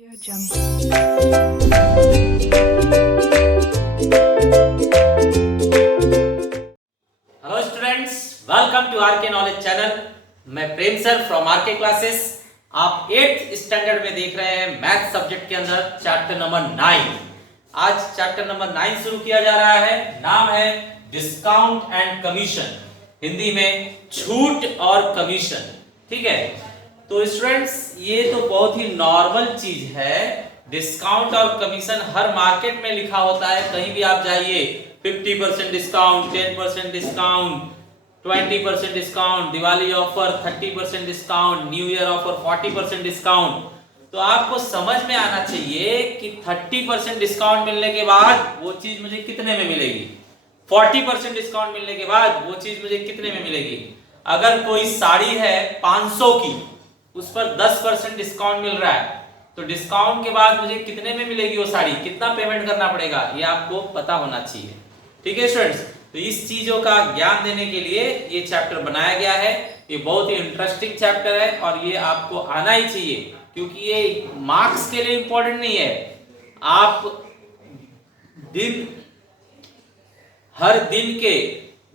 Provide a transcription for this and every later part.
Audio Jungle. Hello students, welcome to RK knowledge channel. मैं Prem sir from RK classes. आप 8th standard में देख रहे हैं मैथ सब्जेक्ट के अंदर चैप्टर नंबर 9। आज चैप्टर नंबर 9 शुरू किया जा रहा है। नाम है डिस्काउंट एंड कमीशन, हिंदी में छूट और कमीशन। ठीक है, तो स्टूडेंट्स ये तो बहुत ही नॉर्मल चीज है। डिस्काउंट और कमीशन हर मार्केट में लिखा होता है। कहीं भी आप जाइए 50% discount, 10% discount, 20% discount, Diwali offer 30% discount, new year offer 40% discount. तो आपको समझ में आना चाहिए कि 30% डिस्काउंट मिलने के बाद वो चीज मुझे कितने में मिलेगी, 40% डिस्काउंट मिलने के बाद वो चीज मुझे कितने में मिलेगी। अगर कोई साड़ी है 500 की, उस पर 10% डिस्काउंट मिल रहा है, तो डिस्काउंट के बाद मुझे कितने में मिलेगी वो साड़ी, कितना पेमेंट करना पड़ेगा, ये आपको पता होना चाहिए। ठीक है स्टूडेंट्स, तो इस चीजों का ज्ञान देने के लिए ये चैप्टर बनाया गया है। ये बहुत ही इंटरेस्टिंग चैप्टर है और ये आपको आना ही चाहिए, क्योंकि ये मार्क्स के लिए इंपॉर्टेंट नहीं है। आप हर दिन के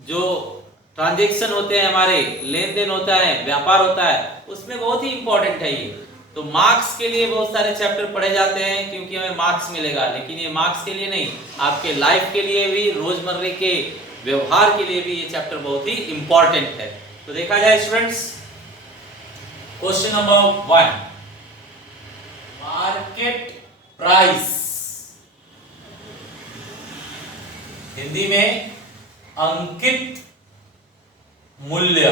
जो ट्रांजैक्शन होते हैं, हमारे लेन देन होता है, व्यापार होता है, उसमें बहुत ही इंपॉर्टेंट है ये। तो मार्क्स के लिए बहुत सारे चैप्टर पढ़े जाते हैं क्योंकि हमें मार्क्स मिलेगा, लेकिन ये मार्क्स के लिए नहीं, आपके लाइफ के लिए भी, रोजमर्रे के व्यवहार के लिए भी ये चैप्टर बहुत ही इंपॉर्टेंट है। तो देखा जाए students, question number 1, market price, Hindi में अंकित मूल्य,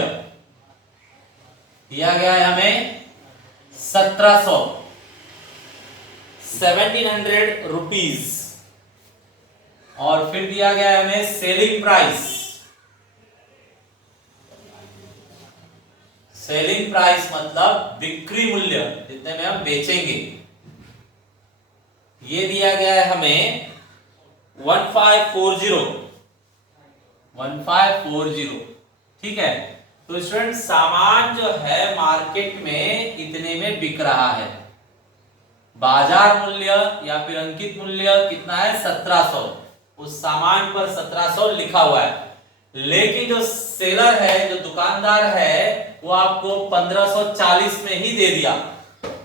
दिया गया है हमें 1700 रुपीज। और फिर दिया गया है हमें सेलिंग प्राइस, सेलिंग प्राइस मतलब बिक्री मूल्य, जितने में हम बेचेंगे। ये दिया गया है हमें 1540। ठीक है, तो स्टूडेंट सामान जो है मार्केट में इतने में बिक रहा है। बाजार मूल्य या फिर अंकित मूल्य कितना है, 1700। उस सामान पर 1700 लिखा हुआ है, लेकिन जो सेलर है, जो दुकानदार है, वो आपको 1540 में ही दे दिया।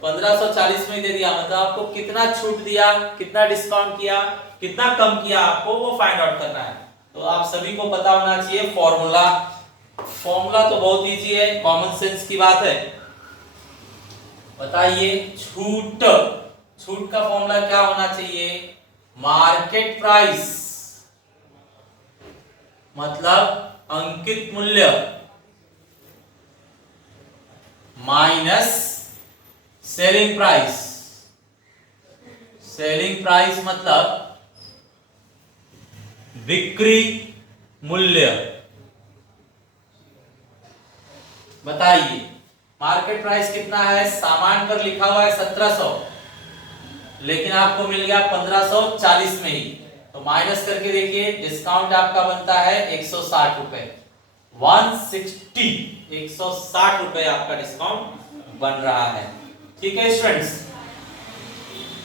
1540 में ही दे दिया, मतलब आपको कितना छूट दिया, कितना डिस्काउंट किया, कितना कम किया, आपको वो फाइंड आउट करना है। तो आप सभी को पता होना चाहिए फॉर्मूला तो बहुत इजी है, कॉमन सेंस की बात है। बताइए, छूट का फॉर्मूला क्या होना चाहिए, मार्केट प्राइस मतलब अंकित मूल्य minus selling price. Selling price मतलब बिक्री मूल्य। बताइए, मार्केट प्राइस कितना है, सामान पर लिखा हुआ है 1700, लेकिन आपको मिल गया 1540 में ही। तो माइनस करके देखिए, डिस्काउंट आपका बनता है 160 रुपए, 160 रुपए आपका डिस्काउंट बन रहा है। ठीक है स्टूडेंट्स,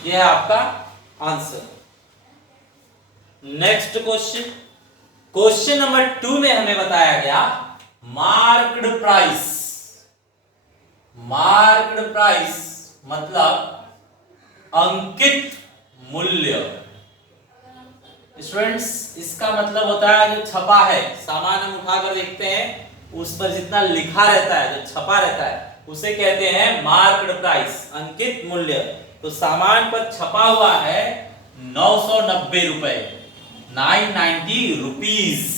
यह है आपका answer. Next question, question number 2 में हमें बताया गया मार्क्ड प्राइस। मार्क्ड प्राइस मतलब अंकित मूल्य। स्टूडेंट्स, इसका मतलब होता है जो छपा है, सामान हम उठाकर देखते हैं, उस पर जितना लिखा रहता है, जो छपा रहता है, उसे कहते हैं मार्क्ड प्राइस, अंकित मूल्य। तो सामान पर छपा हुआ है 990 रुपए, 990 रुपीज।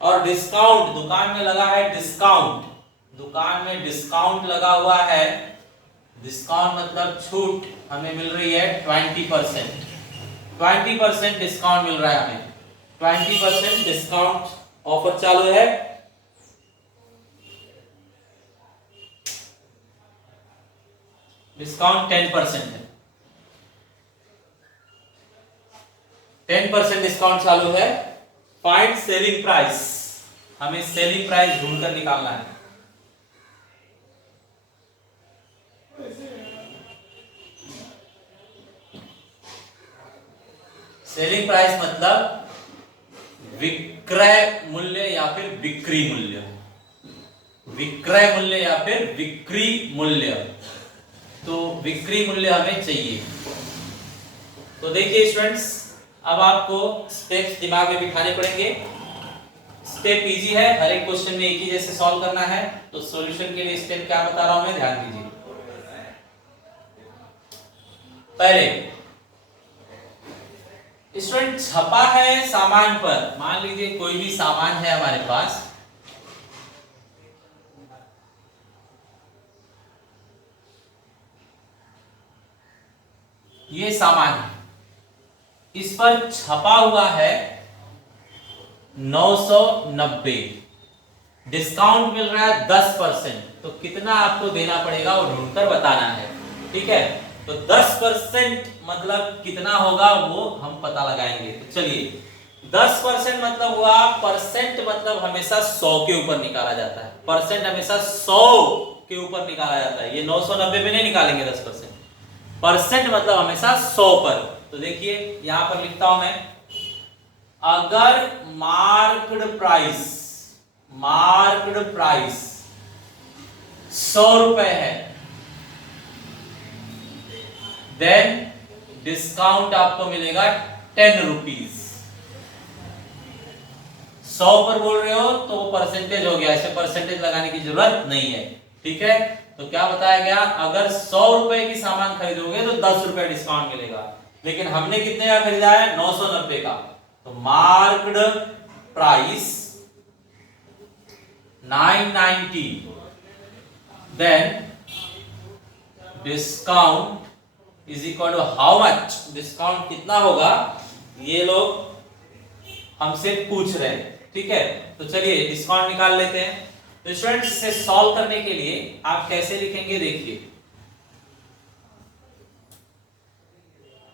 और डिस्काउंट, दुकान में लगा है डिस्काउंट, दुकान में डिस्काउंट लगा हुआ है। डिस्काउंट मतलब छूट हमें मिल रही है 20%। 20% डिस्काउंट मिल रहा है हमें, 20% डिस्काउंट ऑफर चालू है। डिस्काउंट 10% है, 10% डिस्काउंट चालू है। फाइंड सेलिंग प्राइस, हमें सेलिंग प्राइस ढूंढकर निकालना है। सेलिंग प्राइस मतलब विक्रय मूल्य या फिर बिक्री मूल्य, विक्रय मूल्य या फिर बिक्री मूल्य। तो बिक्री मूल्य हमें चाहिए। तो देखिए स्टूडेंट्स, अब आपको स्टेप्स दिमाग में बिठाने पड़ेंगे। स्टेप इजी है, हर एक क्वेश्चन में एक ही जैसे सॉल्व करना है। तो सॉल्यूशन के लिए स्टेप क्या बता रहा हूं मैं, ध्यान दीजिए। पहले स्टूडेंट, छपा है सामान पर, मान लीजिए कोई भी सामान है हमारे पास, ये सामान है, इस पर छपा हुआ है 990, डिस्काउंट मिल रहा है 10%। तो कितना आपको देना पड़ेगा वो ढूंढकर बताना है, ठीक है। तो 10% मतलब कितना होगा वो हम पता लगाएंगे। तो चलिए, 10% मतलब हुआ, परसेंट मतलब हमेशा 100 के ऊपर निकाला जाता है, परसेंट हमेशा 100 के ऊपर निकाला जाता है। ये 990 में नहीं निकालेंगे 10%, परसेंट मतलब हमेशा 100 पर। तो देखिए यहां पर लिखता हूं मैं, अगर मार्क्ड प्राइस 100 रुपए है, देन डिस्काउंट आपको मिलेगा 10 रुपीज। 100 पर बोल रहे हो तो वो परसेंटेज हो गया, ऐसे परसेंटेज लगाने की जरूरत नहीं है, ठीक है। तो क्या बताया गया, अगर 100 रुपए की सामान खरीदोगे तो 10 रुपए डिस्काउंट मिलेगा, लेकिन हमने कितने का खरीदा है, 990 का। तो marked price 990, then discount is equal to how much, discount कितना होगा, ये लोग हमसे पूछ रहे हैं, ठीक है। तो चलिए डिस्काउंट निकाल लेते हैं। तो स्टूडेंट्स, इसे सॉल्व करने के लिए आप कैसे लिखेंगे, देखिए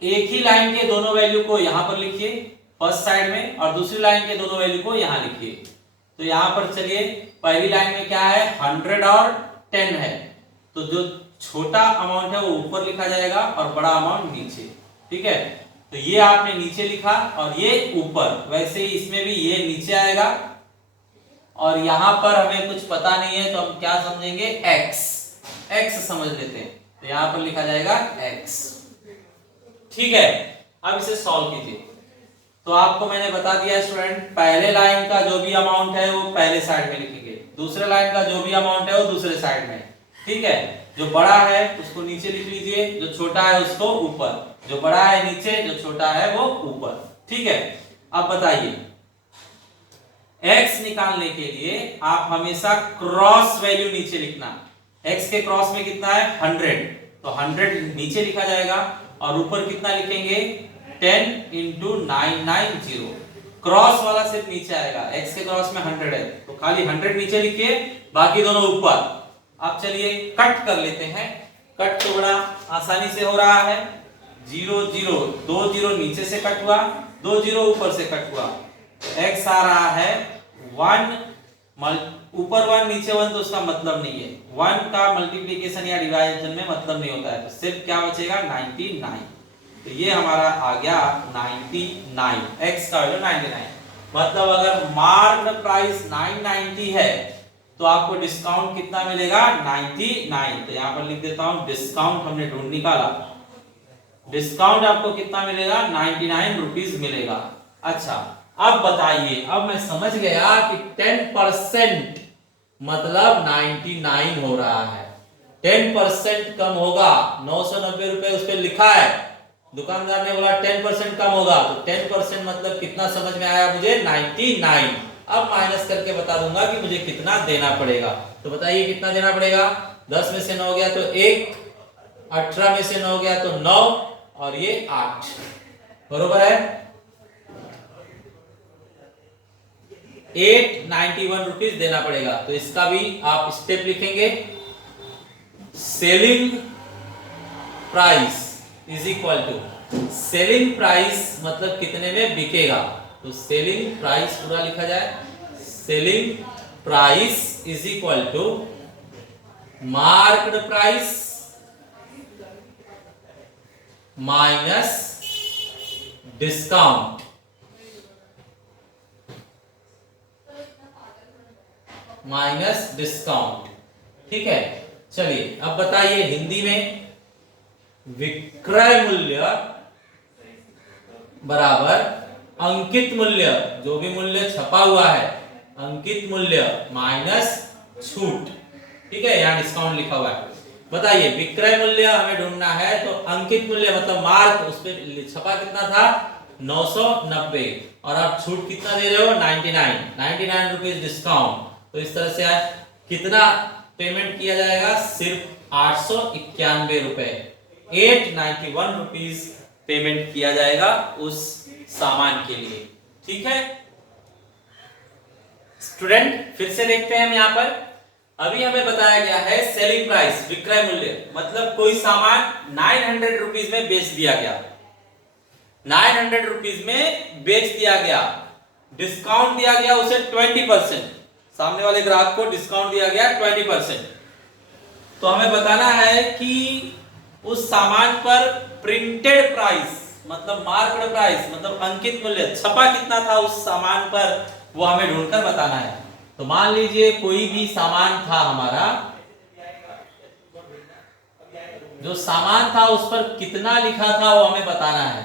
एक ही लाइन के दोनों वैल्यू को यहां पर लिखिए फर्स्ट साइड में, और दूसरी लाइन के दोनों वैल्यू को यहां लिखिए। तो यहां पर चलिए, पहली लाइन में क्या है, 100 और 10 है, तो जो छोटा अमाउंट है वो ऊपर लिखा जाएगा और बड़ा अमाउंट नीचे, ठीक है। तो ये आपने नीचे लिखा और ये ऊपर, वैसे ही इसमें भी ये नीचे आएगा, और यहां पर हमें कुछ पता नहीं है तो हम क्या समझेंगे, x समझ लेते हैं। तो यहां पर लिखा जाएगा x, ठीक है। अब इसे सॉल्व कीजिए। तो आपको मैंने बता दिया स्टूडेंट, पहले लाइन का जो भी अमाउंट है वो पहले साइड में लिखेंगे, दूसरे लाइन का जो भी अमाउंट है वो दूसरे साइड में, ठीक है। जो बड़ा है उसको नीचे लिख लीजिए, जो छोटा है उसको ऊपर, जो बड़ा है नीचे, जो छोटा है वो ऊपर, ठीक है। अब बताइए, x निकालने के लिए आप हमेशा क्रॉस वैल्यू नीचे लिखना। x के क्रॉस में कितना है, 100, तो 100 नीचे लिखा जाएगा, और ऊपर कितना लिखेंगे, 10 इंटू 990, क्रॉस वाला सिर्फ नीचे आएगा, x के क्रॉस में 100 है तो खाली 100 नीचे लिखिए, बाकी दोनों ऊपर। अब चलिए कट कर लेते हैं, कट तो बड़ा आसानी से हो रहा है, 0 0, 2 0 नीचे से कट हुआ, 2 0 ऊपर से कट हुआ, x आ रहा है 1, ऊपर 1 नीचे 1 तो उसका मतलब नहीं है, 1 का मल्टीप्लिकेशन या डिवाइजन में मतलब नहीं होता है, तो सिर्फ क्या बचेगा, 99। तो ये हमारा आ गया 99, x का वैल्यू 99। मतलब अगर मार्क्ड प्राइस 990 है तो आपको डिस्काउंट कितना मिलेगा, 99। तो यहां पर लिख देता हूं, डिस्काउंट हमने ढूंढ निकाला, डिस्काउंट आपको कितना मिलेगा, 99 रुपीज मिलेगा। अच्छा, अब बताइए, अब मैं समझ गया कि 10% मतलब 99 हो रहा है, 10% कम होगा, 990 रुपए उस पर लिखा है, दुकानदार ने बोला 10% कम होगा, तो 10% मतलब कितना समझ में आया मुझे, 99। अब माइनस करके बता दूंगा कि मुझे कितना देना पड़ेगा। तो बताइए कितना देना पड़ेगा, 10 में से 9 गया तो 1, 18 में से 9 गया तो 9, और ये 8, बरोबर है, 891 रुपीज देना पड़ेगा। तो इसका भी आप स्टेप लिखेंगे, selling price is equal to, selling price मतलब कितने में बिकेगा, तो सेलिंग प्राइस पूरा लिखा जाए, selling price is equal to marked price minus discount, minus discount. ठीक है, चलिए अब बताइए हिंदी में विक्रय मूल्य बराबर अंकित मूल्य, जो भी मूल्य छपा हुआ है अंकित मूल्य माइनस छूट। ठीक है, यहाँ डिस्काउंट लिखा हुआ है। बताइए विक्रय मूल्य हमें ढूंढना है, तो अंकित मूल्य मतलब मार्क उस पे छपा कितना था 990, और आप छूट कितना दे रहे हो 99 रुपीज डिस्काउंट। तो इस तरह से आज कितना पेमेंट किया जाएगा, सिर्फ 891 रुपए, 891 रुपीज पेमेंट किया जाएगा उस सामान के लिए। ठीक है स्टूडेंट, फिर से देखते हैं हम यहाँ पर। अभी हमें बताया गया है सेलिंग प्राइस, विक्रय मूल्य, मतलब कोई सामान 900 रुपीज में बेच दिया गया, 900 रुपीज में बेच दिया गया, डिस्काउंट दिया गया उसे 20%, सामने वाले ग्राहक को डिस्काउंट दिया गया 20%। तो हमें बताना है कि उस सामान पर प्रिंटेड प्राइस मतलब मार्क्ड प्राइस मतलब अंकित मूल्य छपा कितना था उस सामान पर, वो हमें ढूंढकर बताना है। तो मान लीजिए कोई भी सामान था हमारा, जो सामान था उस पर कितना लिखा था वो हमें बताना है।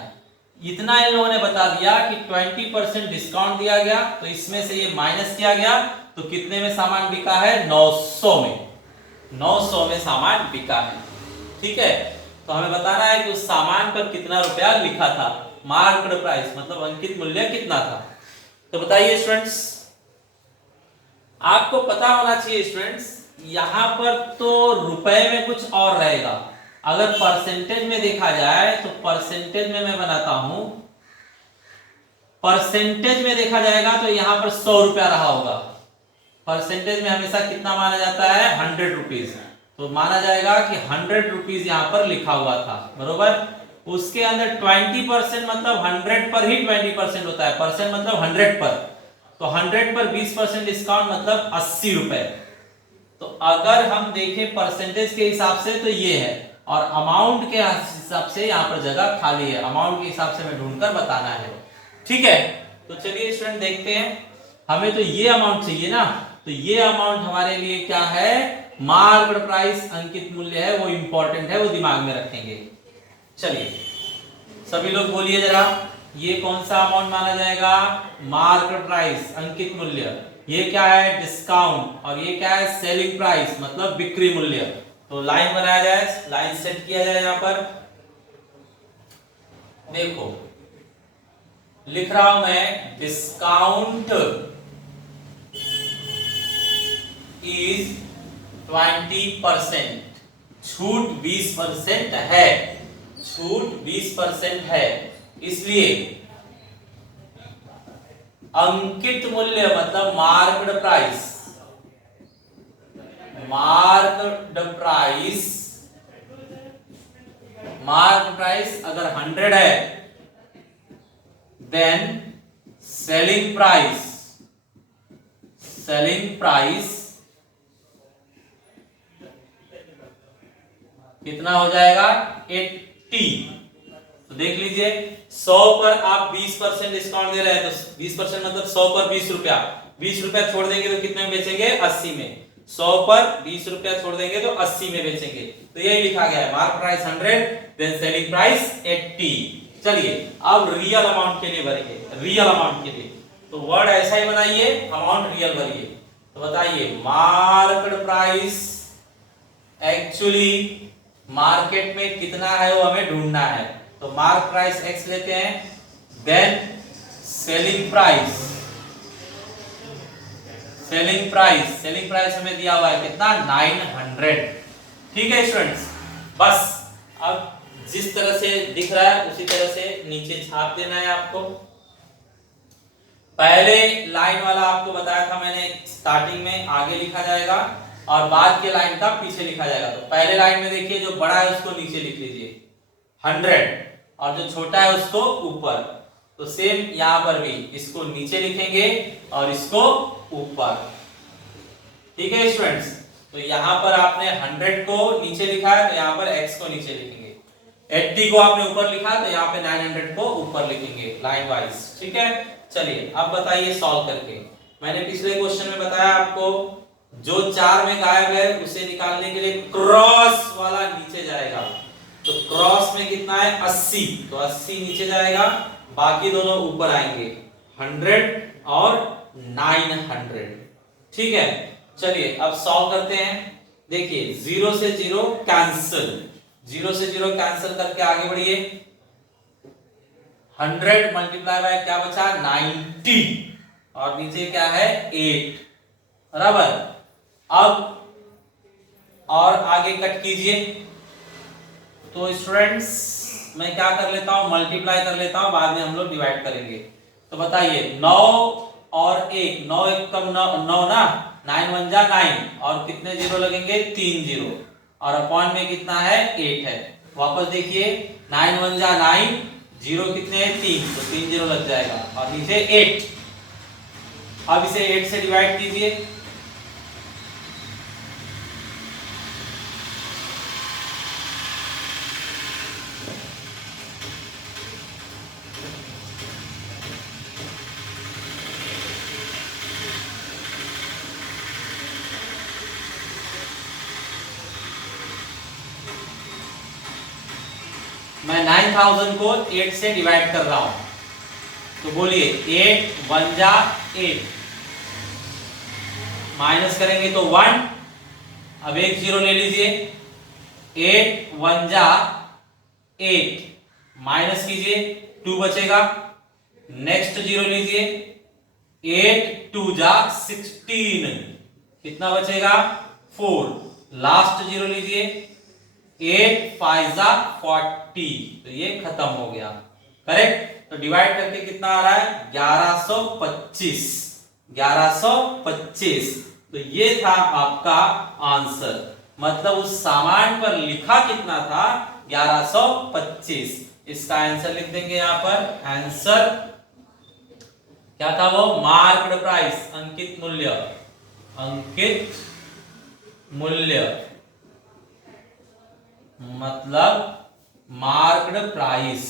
इतना इन लोगों ने बता दिया कि 20% डिस्काउंट दिया गया, तो इसमें से ये माइनस किया गया, तो कितने में सामान बिका है 900 में, 900 में सामान बिका है। ठीक है, तो हमें बताना है कि उस सामान पर कितना रुपया लिखा था, मार्क्ड प्राइस मतलब अंकित मूल्य कितना था। तो बताइए स्टूडेंट्स, आपको पता होना चाहिए स्टूडेंट्स, यहां पर तो रुपए में कुछ और रहेगा। अगर परसेंटेज में देखा जाए तो परसेंटेज में मैं बनाता हूं, परसेंटेज में देखा जाएगा तो यहां पर 100 रुपया रहा होगा। परसेंटेज में हमेशा कितना माना जाता है 100 रुपीज, तो माना जाएगा कि 100 रुपीज यहां पर लिखा हुआ था, बरोबर। उसके अंदर 20% मतलब 100 पर ही 20% होता है, परसेंट मतलब 100 पर, तो 100 पर 20% डिस्काउंट मतलब 80 रुपए। तो अगर हम देखें परसेंटेज के हिसाब से तो ये है, और अमाउंट के हिसाब से यहाँ पर जगह खाली है, अमाउंट के हिसाब से हमें ढूंढकर बताना है। ठीक है, तो चलिए स्टूडेंट देखते हैं, हमें तो ये अमाउंट चाहिए ना, तो ये अमाउंट हमारे लिए क्या है, मार्क्ड प्राइस अंकित मूल्य है, वो इंपॉर्टेंट है, वो दिमाग में रखेंगे। चलिए सभी लोग बोलिए जरा, ये कौन सा अमाउंट माना जाएगा, मार्क्ड प्राइस अंकित मूल्य, ये क्या है डिस्काउंट, और ये क्या है सेलिंग प्राइस मतलब बिक्री मूल्य। तो लाइन बनाया जाए, लाइन सेट किया जाए। यहां पर देखो लिख रहा हूं मैं, डिस्काउंट इज 20%, छूट 20% है, छूट 20% है, इसलिए अंकित मूल्य मतलब marked price, marked price, marked price अगर 100 है, then selling price, selling price कितना हो जाएगा 80। तो देख लीजिए 100 पर आप 20% डिस्काउंट दे रहे हैं, तो 20% मतलब 100 पर 20 रुपया, 20 रुपया छोड़ देंगे तो कितने में बेचेंगे 80 में, 100 पर 20 रुपया छोड़ देंगे तो 80 में बेचेंगे। तो यही लिखा गया है, mark price 100 then selling price 80। चलिए अब रियल अमाउंट के लिए भरेंगे, रियल अमाउंट के लिए तो वर्ड ऐसा ही बनाइए, अमाउंट रियल भरिए। तो बताइए मार्क्ड प्राइस एक्चुअली मार्केट में कितना है वो हमें ढूंढना है, तो मार्क प्राइस x लेते हैं, then selling price, selling price, selling price हमें दिया हुआ है कितना 900। ठीक है स्टूडेंट्स, बस अब जिस तरह से दिख रहा है उसी तरह से नीचे छाप देना है आपको। पहले लाइन वाला आपको बताया था मैंने, स्टार्टिंग में आगे लिखा जाएगा और बाद के लाइन का पीछे लिखा जाएगा। तो पहले लाइन में देखिए जो बड़ा है उसको नीचे लिख लीजिए 100, और जो छोटा है उसको ऊपर। तो सेम यहां पर भी इसको नीचे लिखेंगे और इसको ऊपर। ठीक है स्टूडेंट्स, तो यहां पर आपने 100 को नीचे लिखा है तो यहां पर x को नीचे लिखेंगे। 80 को आपने ऊपर लिखा तो यहाँ पे 900 को ऊपर लिखेंगे लाइन वाइज, ठीक है। चलिए अब बताइए सॉल्व करके। मैंने पिछले क्वेश्चन में बताया आपको जो 4 में गायब है उसे निकालने के लिए क्रॉस वाला नीचे जाएगा। तो क्रॉस में कितना है 80, तो 80 नीचे जाएगा, बाकी दोनों ऊपर आएंगे 100 और 900, ठीक है। चलिए अब सॉल्व करते हैं। देखिए 0 से 0 कैंसिल, 0 से 0 कैंसिल करके आगे बढ़िए। 100 मल्टीप्लाई बाय क्या बचा 90 और नीचे क्या है 8, बराबर। अब और आगे कट कीजिए। तो स्टूडेंट्स मैं क्या कर लेता हूं, मल्टीप्लाई कर लेता हूं, बाद में हम लोग डिवाइड करेंगे। तो बताइए 9 और 1, 9 1 कम 9 ना, 9 1 जा 9 और कितने जीरो लगेंगे 3 जीरो और अपॉन में कितना है 8 है। वापस देखिए 9 1 जा 9, जीरो कितने हैं 3, तो 3 जीरो लग जाएगा और नीचे 8। अब इसे 8 से डिवाइड कीजिए। मैं 9000 को 8 से डिवाइड कर रहा हूं, तो बोलिए 8 1 जा 8, माइनस करेंगे तो 1, अब एक जीरो ले लीजिए, 8 1 जा 8, माइनस कीजिए 2 बचेगा, नेक्स्ट जीरो लीजिए, 8 2 जा 16, कितना बचेगा 4, लास्ट जीरो लीजिए, 8 5 जा 40, तो ये खत्म हो गया, करेक्ट। तो डिवाइड करके कितना आ रहा है 1125, 1125। तो ये था आपका आंसर, मतलब उस सामान पर लिखा कितना था 1125। इसका आंसर लिख देंगे यहां पर, आंसर क्या था वो मार्क्ड प्राइस, अंकित मूल्य, अंकित मूल्य मतलब मार्क्ड प्राइस,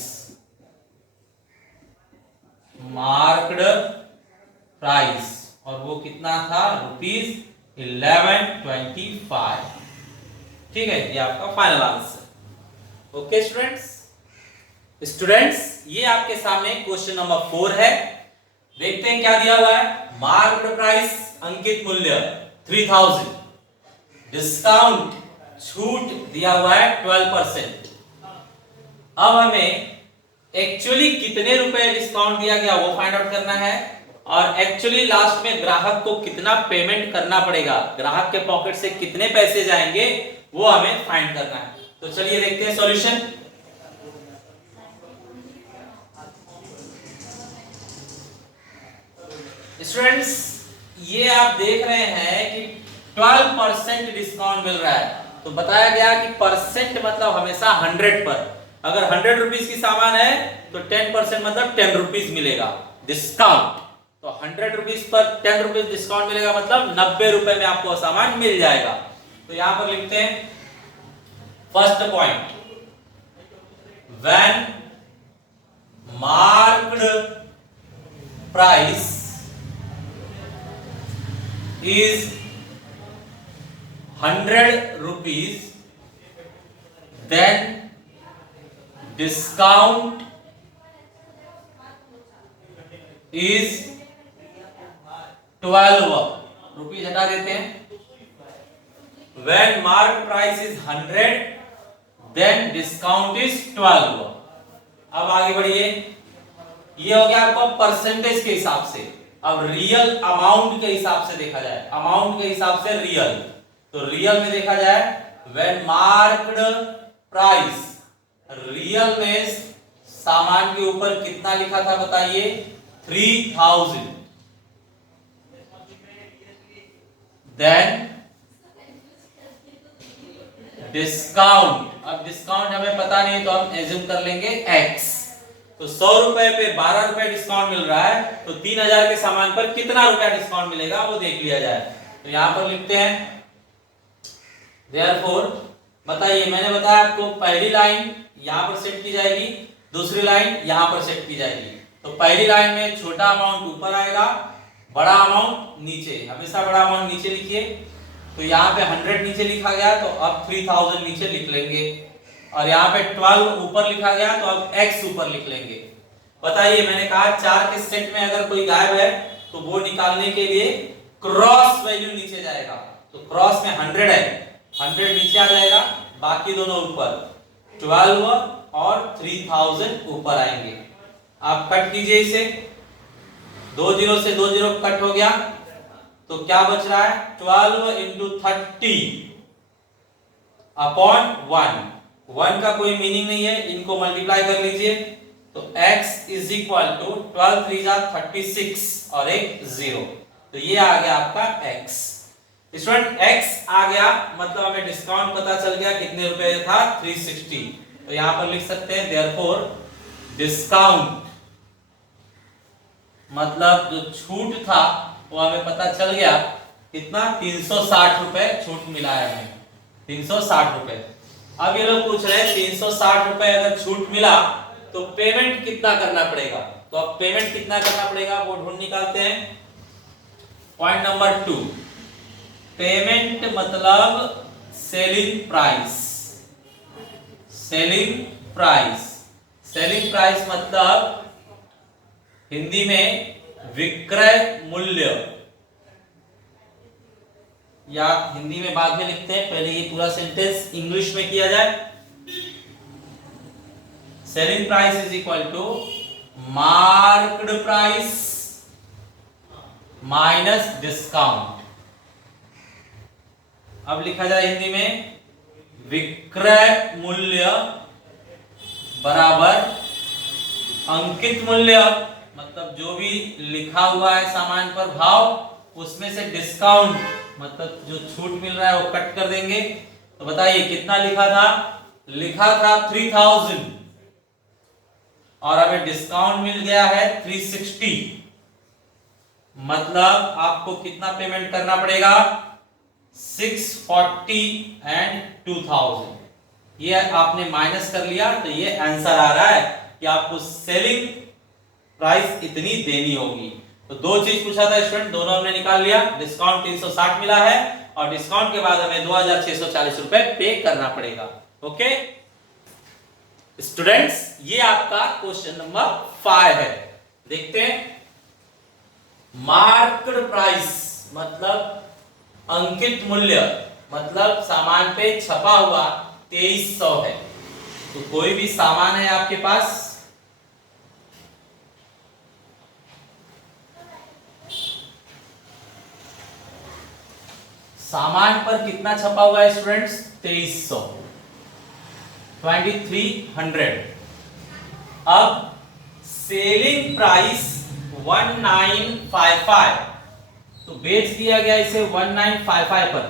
मार्क्ड प्राइस, और वो कितना था ₹1125, ठीक है। ये आपका फाइनल आंसर। ओके स्टूडेंट्स, ये आपके सामने क्वेश्चन नंबर 4 है। देखते हैं क्या दिया हुआ है। मार्क्ड प्राइस अंकित मूल्य 3000, डिस्काउंट छूट दिया हुआ है 12%। अब हमें एक्चुअली कितने रुपए डिस्काउंट दिया गया वो फाइंड आउट करना है, और एक्चुअली लास्ट में ग्राहक को कितना पेमेंट करना पड़ेगा, ग्राहक के पॉकेट से कितने पैसे जाएंगे वो हमें फाइंड करना है। तो चलिए देखते हैं सॉल्यूशन। स्टूडेंट्स ये आप देख रहे हैं कि 12% डिस्काउंट मिल रहा है। तो बताया गया कि परसेंट मतलब हमेशा 100 पर, अगर 100 रुपीज की सामान है तो 10% मतलब 10 रुपीज मिलेगा डिस्काउंट। तो 100 रुपीज पर 10 रुपीज डिस्काउंट मिलेगा, मतलब 90 रुपए में आपको सामान मिल जाएगा। तो यहां पर लिखते हैं first point, when marked price is 100 rupees, then discount is 12 rupees, हटा देते हैं। When marked price is 100, then discount is 12। अब आगे बढ़िए, ये हो गया आपको परसेंटेज के हिसाब से। अब रियल अमाउंट के हिसाब से देखा जाए, अमाउंट के हिसाब से रियल, तो रियल में देखा जाए व्हेन मार्क्ड प्राइस, रियल में सामान के ऊपर कितना लिखा था बताइए 3000, देन डिस्काउंट, अब डिस्काउंट हमें पता नहीं तो हम एज्यूम कर लेंगे x। तो 100 रुपए पे 12 रुपए डिस्काउंट मिल रहा है, तो 3000 के सामान पर कितना रुपया डिस्काउंट मिलेगा वो देख लिया जाए। तो यहां पर लिखते हैं देयरफॉर, बताइए मैंने बताया आपको पहली लाइन यहाँ पर सेट की जाएगी, दूसरी लाइन यहाँ पर सेट की जाएगी। तो पहली लाइन में छोटा अमाउंट ऊपर आएगा, बड़ा अमाउंट नीचे, हमेशा बड़ा अमाउंट नीचे लिखिए। तो यहाँ पे 100 नीचे लिखा गया तो अब 3000 नीचे लिख लेंगे, और यहाँ पे 12 ऊपर लिखा गया तो अब x ऊपर लिख लेंगे। बताइए, मैंने कहा 4 के सेट में अगर कोई गायब है तो वो निकालने के लिए क्रॉस वैल्यू नीचे जाएगा। तो क्रॉस में 100 है, 100 नीचे आ जाएगा, बाकी दोनों ऊपर, 12 और 3000 ऊपर आएंगे। आप कट कीजिए इसे, 2 जीरो से 2 जीरो कट हो गया, तो क्या बच रहा है, 12 इंटू 30 अपॉन 1 का कोई मीनिंग नहीं है, इनको मल्टीप्लाई कर लीजिए। तो x इज इक्वल टू 12 3 जा 36 और एक 0, तो ये आ गया आपका x। स्टूडेंट x आ गया, मतलब हमें डिस्काउंट पता चल गया कितने रुपए था, 360। तो यहां पर लिख सकते हैं देयरफॉर डिस्काउंट, मतलब जो छूट था वो हमें पता चल गया कितना, 360 रुपए छूट मिला है हमें, 360 रुपए। अब ये लोग पूछ रहे हैं 360 रुपए अगर छूट मिला तो पेमेंट कितना करना पड़ेगा। तो अब पेमेंट कितना करना पड़ेगा वो ढूंढ निकालते हैं। पॉइंट नंबर 2, पेमेंट मतलब selling price. Selling price, selling price मतलब हिंदी में विक्रय मूल्य, या हिंदी में बाद में लिखते हैं, पहले ये पूरा सेंटेंस इंग्लिश में किया जाए। Selling price is equal to marked price minus discount. अब लिखा जाए हिंदी में, विक्रय मूल्य बराबर अंकित मूल्य, मतलब जो भी लिखा हुआ है सामान पर भाव, उसमें से डिस्काउंट मतलब जो छूट मिल रहा है वो कट कर देंगे। तो बताइए कितना लिखा था, लिखा था 3000 और हमें डिस्काउंट मिल गया है 360, मतलब आपको कितना पेमेंट करना पड़ेगा, 640 एंड 2000। ये आपने माइनस कर लिया तो ये आंसर आ रहा है कि आपको सेलिंग प्राइस इतनी देनी होगी। तो दो चीज पूछा था स्टूडेंट, दोनों हमने निकाल लिया। डिस्काउंट 360 मिला है और डिस्काउंट के बाद हमें 2640 रुपए पे करना पड़ेगा। ओके स्टूडेंट्स, ये आपका क्वेश्चन नंबर 5 है। देखते हैं, मार्क्ड प्राइस मतलब अंकित मूल्य, मतलब सामान पे छपा हुआ 2300 है। तो कोई भी सामान है आपके पास, सामान पर कितना छपा हुआ है स्टूडेंट्स, 2300, 2300। अब सेलिंग प्राइस 1955, तो बेच दिया गया इसे 1955 पर,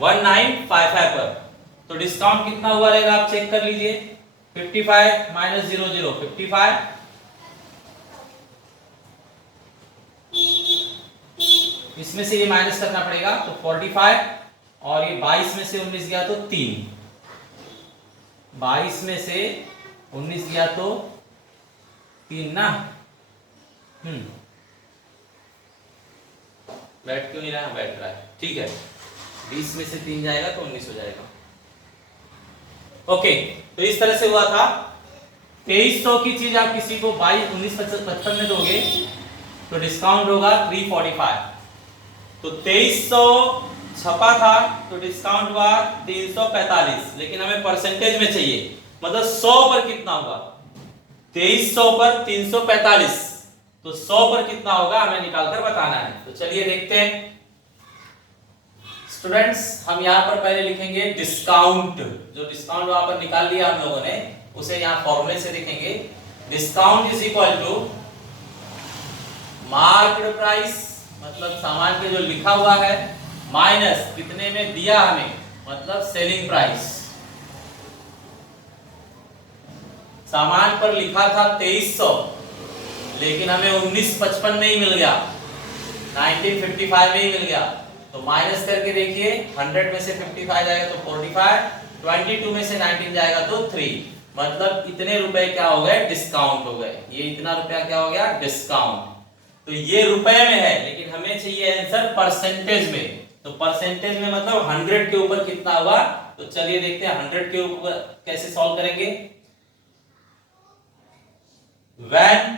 1955 पर। तो डिस्काउंट कितना हुआ रहेगा आप चेक कर लीजिए, 55 माइनस 00 55, इसमें से ये माइनस करना पड़ेगा तो 45, और ये 22 में से 19 गया तो 3, 22 में से 19 गया तो 3 ना। बैठ क्यों नहीं रहा, बैठ रहा है, ठीक है। 20 में से 3 जाएगा तो 19 हो जाएगा। ओके, तो इस तरह से हुआ था। 2300 की चीज आप किसी को 22 19 55 में दोगे तो डिस्काउंट होगा 345। तो 2300 छपा था तो डिस्काउंट हुआ 345, लेकिन हमें परसेंटेज में चाहिए, मतलब 100 पर कितना हुआ, 2300 पर 345, तो 100 पर कितना होगा हमें निकालकर बताना है। तो चलिए देखते हैं स्टूडेंट्स, हम यहां पर पहले लिखेंगे डिस्काउंट। जो डिस्काउंट वहां पर निकाल लिया हम लोगों ने, उसे यहां फॉर्मूले से लिखेंगे। Discount is equal to marked price, मतलब सामान पे जो लिखा हुआ है, माइनस कितने में दिया हमें, मतलब सेलिंग प्राइस। सामान पर लिखा था 2300, लेकिन हमें 1955 में ही मिल गया, 1955 में ही मिल गया। तो माइनस करके देखिए, 100 में से 55 जाएगा तो 45, 22 में से 19 जाएगा तो 3, मतलब इतने रुपए क्या हो गए, डिस्काउंट हो गए। ये इतना रुपया क्या हो गया, डिस्काउंट। तो ये रुपए में है, लेकिन हमें चाहिए आंसर परसेंटेज में। तो परसेंटेज में मतलब 100 के ऊपर कितना हुआ। तो चलिए देखते हैं 100 के ऊपर कैसे सॉल्व करेंगे। व्हेन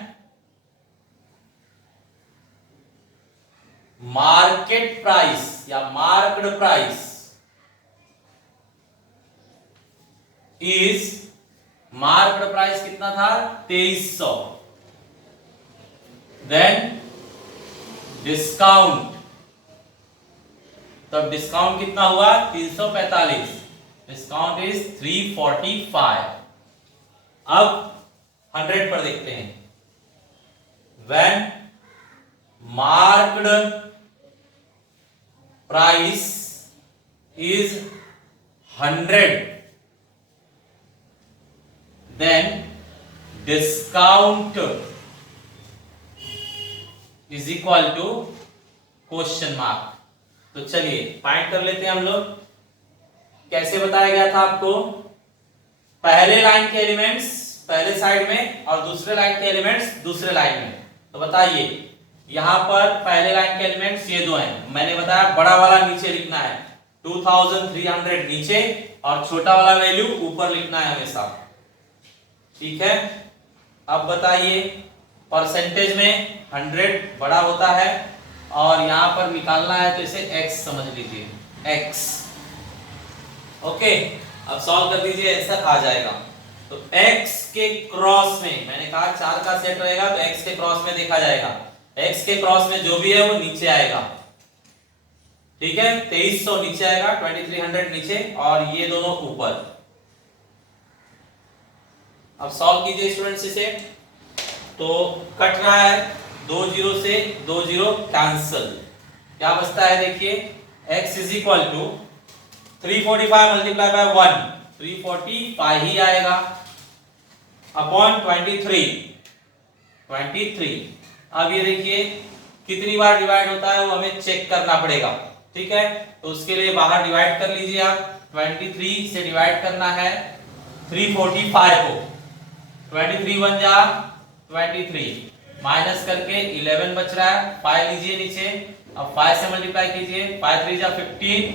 मार्केट प्राइस या marked price is, marked price कितना था, 2300, देन डिस्काउंट, तब डिस्काउंट कितना हुआ, 345, डिस्काउंट इज 345। अब 100 पर देखते हैं। When marked price is 100, then discount is equal to question mark. तो चलिए फाइंड कर लेते हैं हम लोग। कैसे बताया गया था आपको, पहले लाइन के एलिमेंट्स पहले साइड में और दूसरे लाइन के एलिमेंट्स दूसरे लाइन में। तो बताइए यहां पर पहले लाइन के एलिमेंट्स ये दो हैं, मैंने बताया बड़ा वाला नीचे लिखना है 2300 नीचे और छोटा वाला वैल्यू ऊपर लिखना है हमेशा, ठीक है। अब बताइए परसेंटेज में 100 बड़ा होता है और यहां पर निकालना है तो इसे x समझ लीजिए, x, ओके। अब सॉल्व कर दीजिए, आंसर आ जाएगा। तो x के क्रॉस में, मैंने कहा 4 का सेट रहेगा तो x के क्रॉस में देखा जाएगा, x के क्रॉस में जो भी है वो नीचे आएगा, ठीक है। 2300 नीचे आएगा, 2300 नीचे और ये दोनों ऊपर। अब सॉल्व कीजिए स्टूडेंट्स इसे। तो कट रहा है, 2 0 से 2 0 कैंसल, क्या बचता है देखिए, x is equal to 345 multiply by 1, 345 ही आएगा, अपॉन 23। अब ये देखिए कितनी बार डिवाइड होता है वो हमें चेक करना पड़ेगा, ठीक है। तो उसके लिए बाहर डिवाइड कर लीजिए आप, 23 से डिवाइड करना है 345 को, 23 1 जा 23, माइनस करके 11 बच रहा है, 5 लीजिए नीचे। अब 5 से मल्टीप्लाई कीजिए, 5 3 जा 15,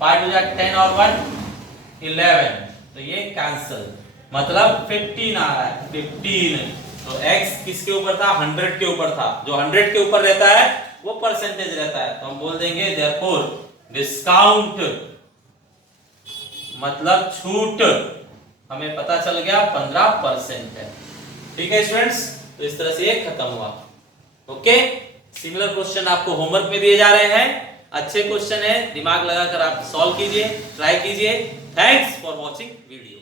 5 2 जा 10 और 1 11, तो ये कैंसल, मतलब 15 आ रहा है, 15। तो x किसके ऊपर था, 100 के ऊपर था। जो 100 के ऊपर रहता है वो परसेंटेज रहता है, तो हम बोल देंगे देयरफॉर डिस्काउंट मतलब छूट, हमें पता चल गया 15% है, ठीक है स्टूडेंट्स। तो इस तरह से ये खत्म हुआ, ओके। सिमिलर क्वेश्चन आपको होमवर्क में दिए जा रहे हैं, अच्छे क्वेश्चन है, दिमाग लगाकर आप सॉल्व कीजिए, ट्राई कीजिए। Thanks for watching video.